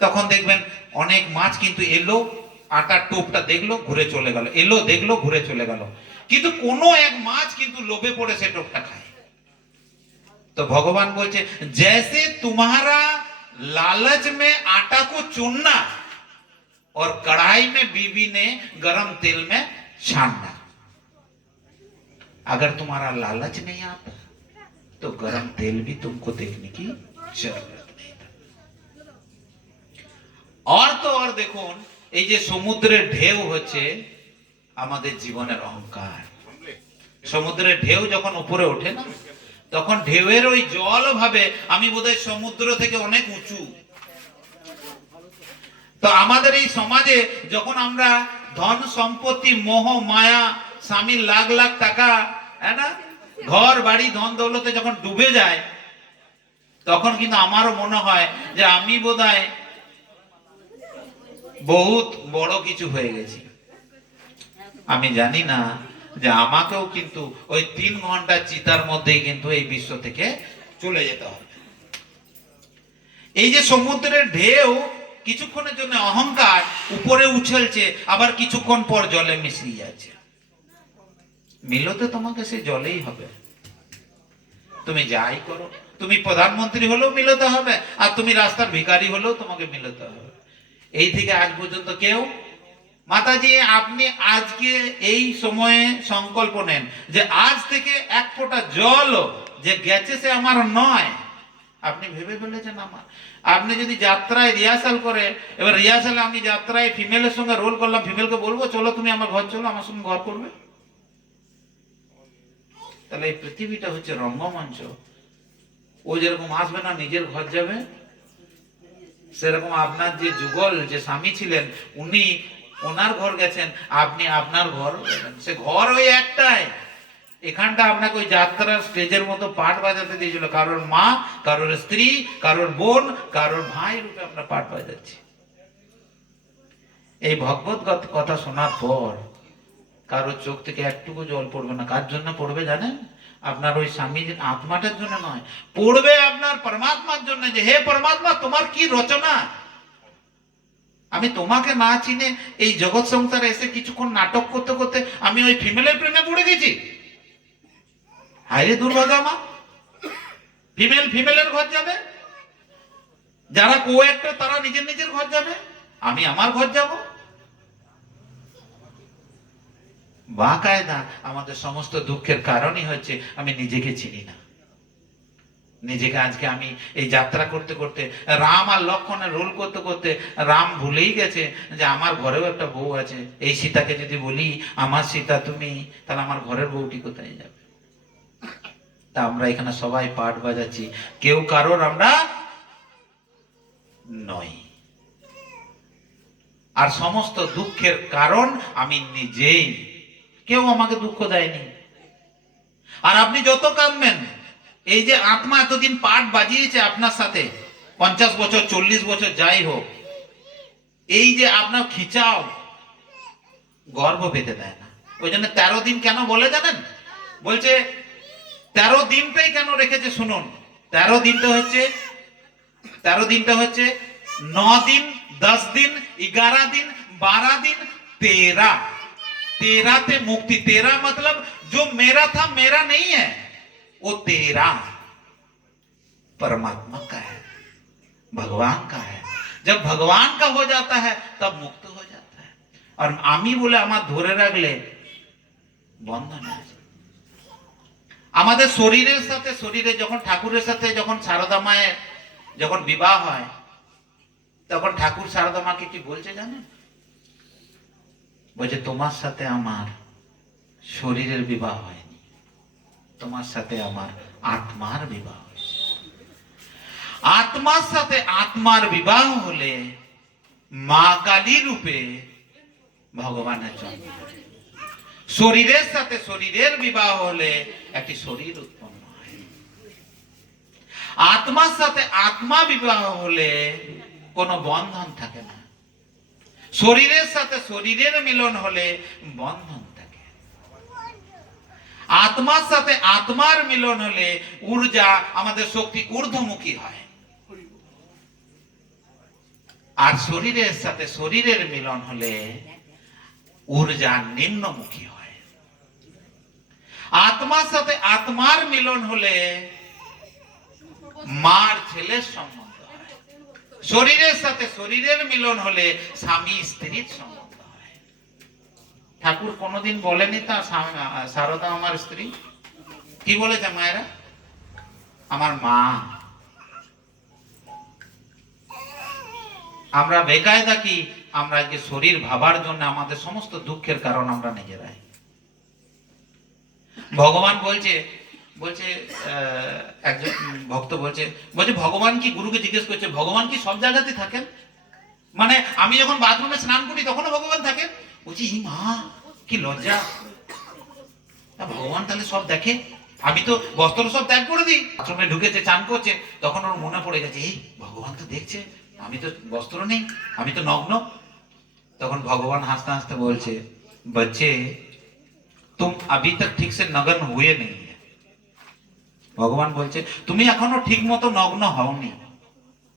তখন দেখবেন অনেক মাছ কিন্তু এলো, আটার টোপটা দেখলো ঘুরে চলে গেল, এলো দেখলো ঘুরে চলে গেল, কিন্তু কোনো এক মাছ কিন্তু লোভে পড়ে সে টোপটা খায়। तो भगवान बोलते जैसे तुम्हारा लालच में आटा को चुनना और कढ़ाई में बीवी ने गरम तेल में छानना, अगर तुम्हारा लालच नहीं आता तो गरम तेल भी तुमको देखने की जरूरत नहीं। और तो और देखो এই যে সমুদ্রের ঢেউ হচ্ছে আমাদের জীবনের অহংকার। সমুদ্রের ঢেউ যখন উপরে ওঠে না, তখন ঢেউয়ের ওই জল ভাবে আমি বোধহয় সমুদ্র থেকে অনেক উঁচু। তো আমাদের এই সমাজে যখন আমরা ধন সম্পত্তি মোহ মায়া স্বামীর লাখ লাখ টাকা, হ্যাঁ না, ঘর বাড়ি ধন দৌলতে যখন ডুবে যায়, তখন কিন্তু আমারও মনে হয় যে আমি বোধহয় বহুত বড় কিছু হয়ে গেছি। আমি জানি না যে আমাকেও কিন্তু ওই 3 ঘন্টা চিতার মধ্যেই কিন্তু এই বিশ্ব থেকে চলে যেতে হবে। এই যে সমুদ্রের ঢেউ কিছুক্ষণের জন্য অহংকার উপরে উছলছে, আবার কিছুক্ষণ পর জলে মিশিয়ে যাচ্ছে। মিলতে তোমাকে সে জলেই হবে, তুমি যাই করো। তুমি প্রধানমন্ত্রী হলেও মিলতে হবে, আর তুমি রাস্তার ভিখারি হলেও তোমাকে মিলতে হবে। এই থেকে আজ পর্যন্ত কেউ, মাতাজি আপনি আজকে এই সময়ে সংকল্প নেন যে আজ থেকে এক ফোঁটা জল যে গেছে সে আমার নয়। আপনি ভেবে ফেলেছেন আমার। আপনি যদি যাত্রায় রিহার্সাল করে, এবার রিহার্সালে আমি যাত্রায় ফিমেলের সঙ্গে রোল করলাম, ফিমেলকে বলবো চলো তুমি আমার ঘর চলো, আমার সঙ্গে ঘর করবে? তাহলে এই পৃথিবীটা হচ্ছে রঙ্গমঞ্চ। ও যেরকম আসবে না নিজের ঘর যাবে, সেরকম আপনার যে যুগল যে স্বামী ছিলেন উনি ওনার ঘর গেছেন, আপনি আপনার ঘর গেছেন। সে ঘর ওই একটাই। এখানটা আপনাকে ওই যাত্রার স্টেজের মতো পাঠ বাজাতে দিয়েছিল, কারোর মা, কারোর স্ত্রী, কারোর বোন, কারোর ভাই রূপে আমরা পাঠ বাজাচ্ছি। এই ভগবত কথা শোনার পর কারোর চোখ থেকে একটুকু জল পড়বে না। কার জন্য পড়বে জানেন? আপনার ওই স্বামীর আত্মাটার জন্য নয়, পড়বে আপনার পরমাত্মার জন্য। যে হে পরমাত্মা, তোমার কি রচনা। আমি তোমাকে না চিনে এই জগৎ সংসারে এসে কিছুক্ষণ নাটক করতে করতে আমি ওই ফিমেলের প্রেমে পড়ে গেছি। হায়রে দুর্ভাগা মা, ফিমেল ফিমেলের ঘর যাবে, যারা কো একটা তারা নিজের নিজের ঘর যাবে, আমি আমার ঘর যাব। বাকায়দা আমাদের সমস্ত দুঃখের কারণই হচ্ছে আমি নিজেকে চিনি না। নিজেকে আজকে আমি এই যাত্রা করতে করতে রাম আর লক্ষণের রোল করতে করতে রাম ভুলেই গেছে যে আমার ঘরেও একটা বউ আছে। এই সীতাকে যদি বলি আমার সীতা তুমি, তাহলে আমার ঘরের বউটি কোথায় যাবে? তা আমরা এখানে সবাই পাঠ বাজাচ্ছি, কেউ কারোর আমরা নই। আর সমস্ত দুঃখের কারণ আমি নিজেই, কেউ আমাকে দুঃখ দেয়নি। আর আপনি যত কাঁদবেন, এই যে আত্মা এতদিন পাঠ বাজিয়েছে আপনার সাথে 50 বছর 40 বছর যাই হোক, এই যে আপনার খিচাও গর্ব পেতে দেয় না। ওই জন্য 13 দিন কেন বলে জানেন? বলছে 13 দিনটাই কেন রেখেছে শুনুন। 13 দিনটা হচ্ছে 9 দিন 10 দিন 11 दिन 12 दिन 13 ते मुक्ति। 13 मतलब जो मेरा था मेरा नहीं है, वो 13 परमात्मा का है, भगवान का है। जब भगवान का हो जाता है तब मुक्त हो जाता है। और आमी बोले আমার ধরে রাখলে বন্ধন আছে। আমাদের শরীরের সাথে শরীরে যখন ঠাকুরের সাথে যখন শারদা মায়ের যখন বিবাহ হয়, তখন ঠাকুর শারদা মাকে কি বলছে জানেন? বলছে তোমার সাথে আমার শরীরের বিবাহ হয়নি, তোমার সাথে আমার আত্মার বিবাহ হয়েছে। আত্মার সাথে আত্মার বিবাহ হলে মা কালী রূপে ভগবানের জন্ম। শরীরের সাথে শরীরের বিবাহ হলে একটি শরীর উৎপন্ন হয়। আত্মার সাথে আত্মা বিবাহ হলে কোনো বন্ধন থাকে না। শরীরের সাথে শরীরের মিলন হলে বন্ধন থাকে। আত্মার সাথে আত্মার মিলন হলে ঊর্জা আমাদের শক্তি ঊর্ধ্বমুখী হয়। আর শরীরের সাথে শরীরের মিলন হলে ঊর্জা নিম্নমুখী হয়। আত্মার সাথে আত্মার মিলন হলে মার ছেলের সম্বন্ধ হয়। শরীরের সাথে শরীরের মিলন হলে স্বামী স্ত্রীর সম্বন্ধ হয়। ঠাকুর কোনোদিন বলেনি তা সারদা আমার স্ত্রী? কি বলেছে মায়েরা? আমার মা। আমরা বেকায়দা কি, আমরা যে শরীর ভাবার জন্য আমাদের সমস্ত দুঃখের কারণ আমরা নিজেরাই। ভগবান বলছে বলছে একজন ভক্ত বলছে ভগবান কি, গুরুকে জিজ্ঞেস করছে ভগবান কি সব জায়গাতে থাকেন? মানে আমি যখন বাথরুমে স্নান করি তখনও ভগবান থাকেন? বলছি ই মা, কি লজ্জা! ভগবান তাহলে সব দেখে? আমি তো বস্ত্র সব ত্যাগ করে দিই, বাথরুমে ঢুকেছে, চান করছে, তখন ওর মনে পড়ে গেছে এই ভগবান তো দেখছে, আমি তো বস্ত্র নেই, আমি তো নগ্ন। তখন ভগবান হাসতে হাসতে বলছে, बच्चे तुम अभी तक ठीक से नग्न हुए नहीं है। ভগবান বলছে তুমি এখনো ঠিক মতো নগ্ন হওনি।